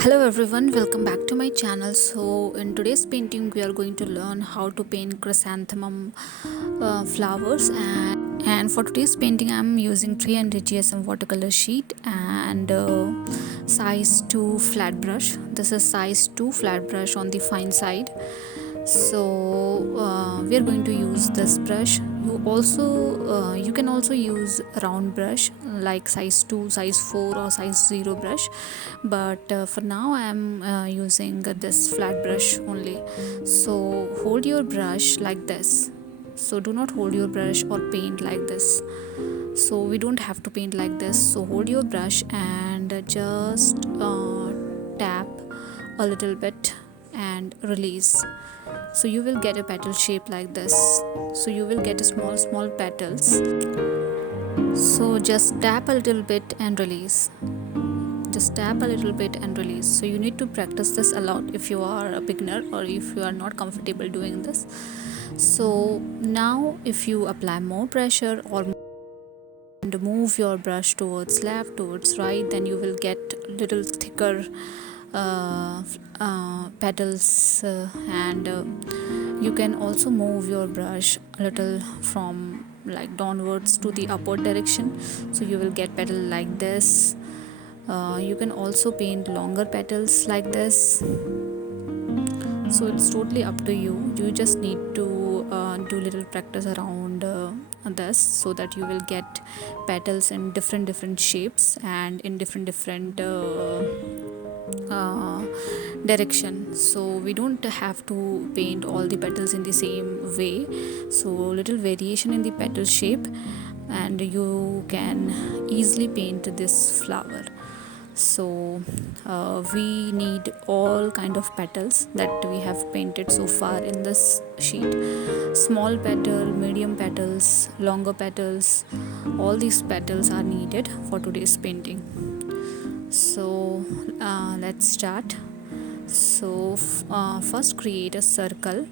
Hello everyone, welcome back to my channel. So in today's painting we are going to learn how to paint chrysanthemum flowers, and for today's painting I'm using 300 GSM watercolor sheet and size 2 flat brush. This is size 2 flat brush on the fine side. So we are going to use this brush. You can also use round brush like size 2, size 4 or size 0 brush, but for now I am using this flat brush only. So hold your brush like this. So do not hold your brush or paint like this. So we don't have to paint like this. So hold your brush and just tap a little bit and release. So you will get a petal shape like this. So you will get a small petals. So just tap a little bit and release. Just tap a little bit and release. So you need to practice this a lot if you are a beginner or if you are not comfortable doing this. So now if you apply more pressure or move your brush towards left, towards right, then you will get little thicker petals, and you can also move your brush a little from like downwards to the upward direction. So you will get petal like this. You can also paint longer petals like this. So it's totally up to you. You just need to do little practice around this, so that you will get petals in different shapes and in different direction. So we don't have to paint all the petals in the same way. So little variation in the petal shape and you can easily paint this flower. So we need all kind of petals that we have painted so far in this sheet. Small petal, medium petals, longer petals, all these petals are needed for today's painting. So let's start. So first create a circle,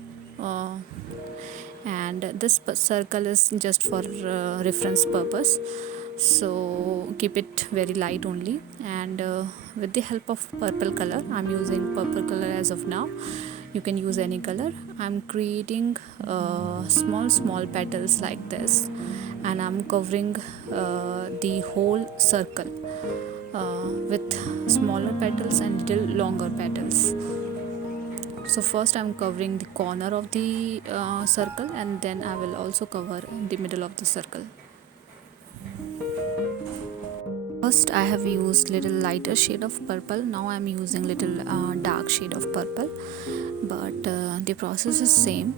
and this circle is just for reference purpose. So keep it very light only, and with the help of purple color, I'm using purple color as of now. You can use any color. I'm creating small petals like this, and I'm covering the whole circle with smaller petals and little longer petals. So first I'm covering the corner of the circle, and then I will also cover the middle of the circle. First I have used little lighter shade of purple. Now I'm using little dark shade of purple, but the process is same.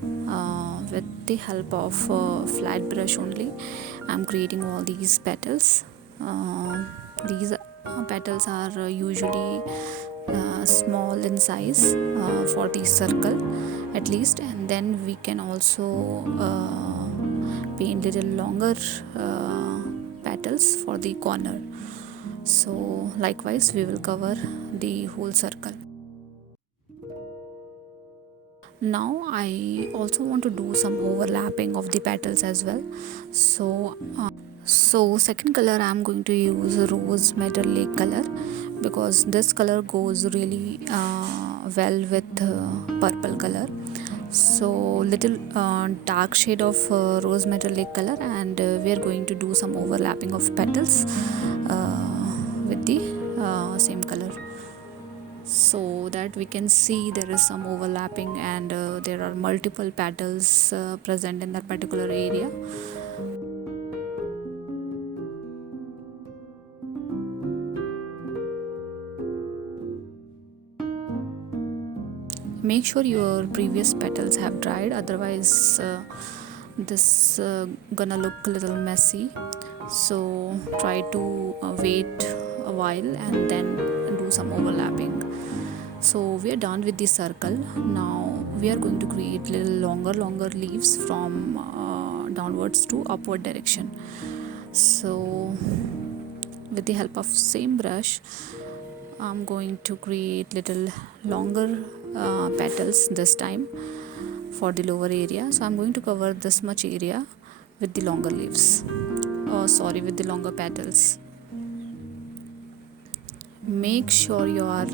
With the help of flat brush only, I'm creating all these petals. These petals are usually small in size for the circle at least, and then we can also paint little longer petals for the corner. So likewise we will cover the whole circle. Now I also want to do some overlapping of the petals as well. So second color I'm going to use rose madder lake color, because this color goes really well with purple color. So little dark shade of rose madder lake color, and we are going to do some overlapping of petals with the same color, so that we can see there is some overlapping and there are multiple petals present in that particular area. Make sure your previous petals have dried, otherwise this gonna look a little messy. So try to wait a while and then do some overlapping. So we are done with the circle. Now we are going to create little longer leaves from downwards to upward direction. So with the help of same brush, I'm going to create little longer petals this time for the lower area. So I'm going to cover this much area with the longer leaves, with the longer petals. make sure you are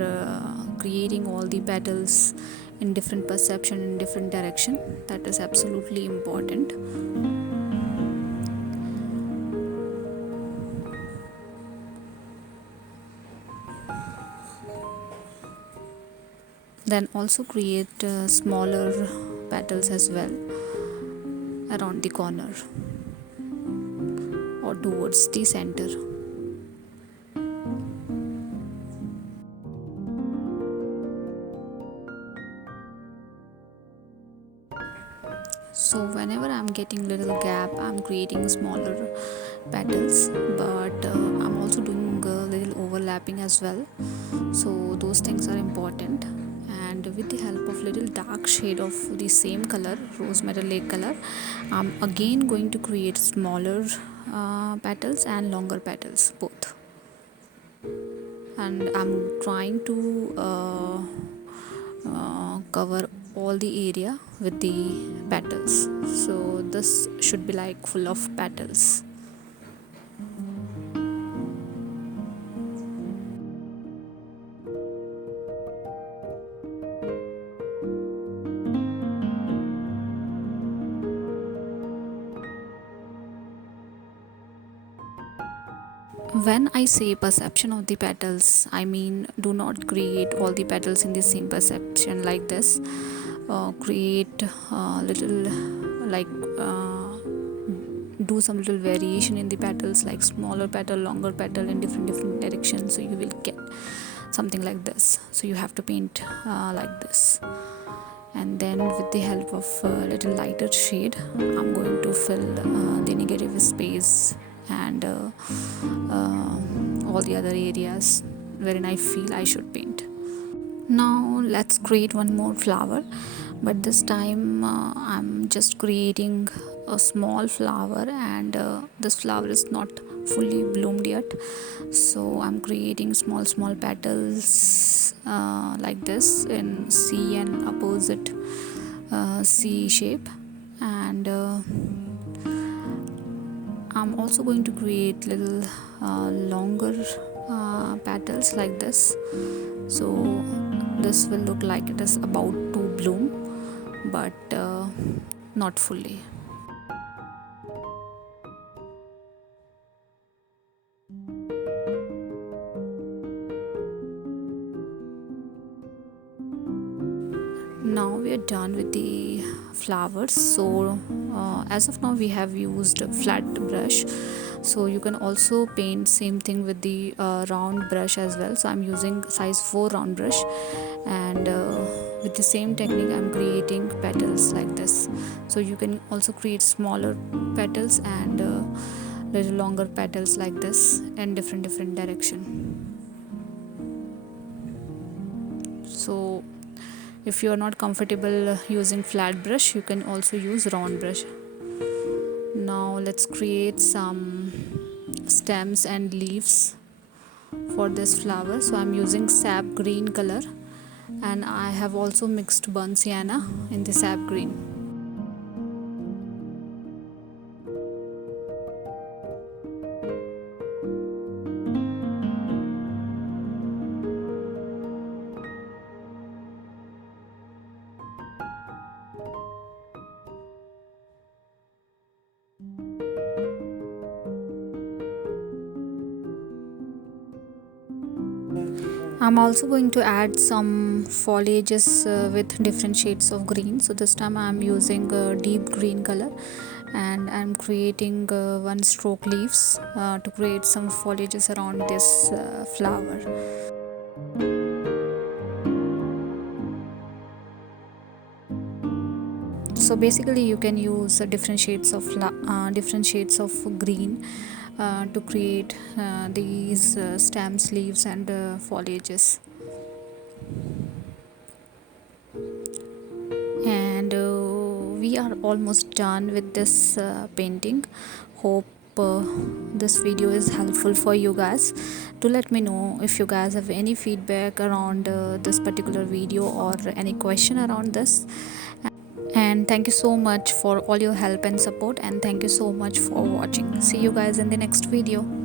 creating all the petals in different perception, in different direction. That is absolutely important. Then also create smaller petals as well around the corner or towards the center. So whenever I'm getting little gap, I'm creating smaller petals, but I'm also doing a little overlapping as well. So those things are important. And with the help of little dark shade of the same color, rose metal lake color, I'm again going to create smaller petals and longer petals both. And I'm trying to cover all the area with the petals, so this should be like full of petals. When I say perception of the petals, I mean do not create all the petals in the same perception like this. Create little like do some little variation in the petals, like smaller petal, longer petal in different directions, so you will get something like this. So you have to paint like this, and then with the help of a little lighter shade, I'm going to fill the negative space and all the other areas wherein I feel I should paint. Now let's create one more flower, but this time I'm just creating a small flower, and this flower is not fully bloomed yet, so I'm creating small petals like this in C and opposite C shape. And I'm also going to create little longer petals like this, so this will look like it is about to bloom, but not fully. Now we are done with the flowers. So as of now we have used a flat brush, so you can also paint same thing with the round brush as well. So I'm using size 4 round brush, and with the same technique I'm creating petals like this. So you can also create smaller petals and little longer petals like this in different direction. So if you are not comfortable using flat brush, you can also use round brush. Now let's create some stems and leaves for this flower. So I'm using sap green color, and I have also mixed burnt sienna in the sap green. I'm also going to add some foliages with different shades of green. So this time I'm using deep green color, and I'm creating one stroke leaves to create some foliages around this flower. So basically you can use different shades of green to create these stems, leaves and foliages. And we are almost done with this painting. Hope this video is helpful for you guys. To let me know if you guys have any feedback around this particular video or any question around this. And thank you so much for all your help and support, and thank you so much for watching. See you guys in the next video.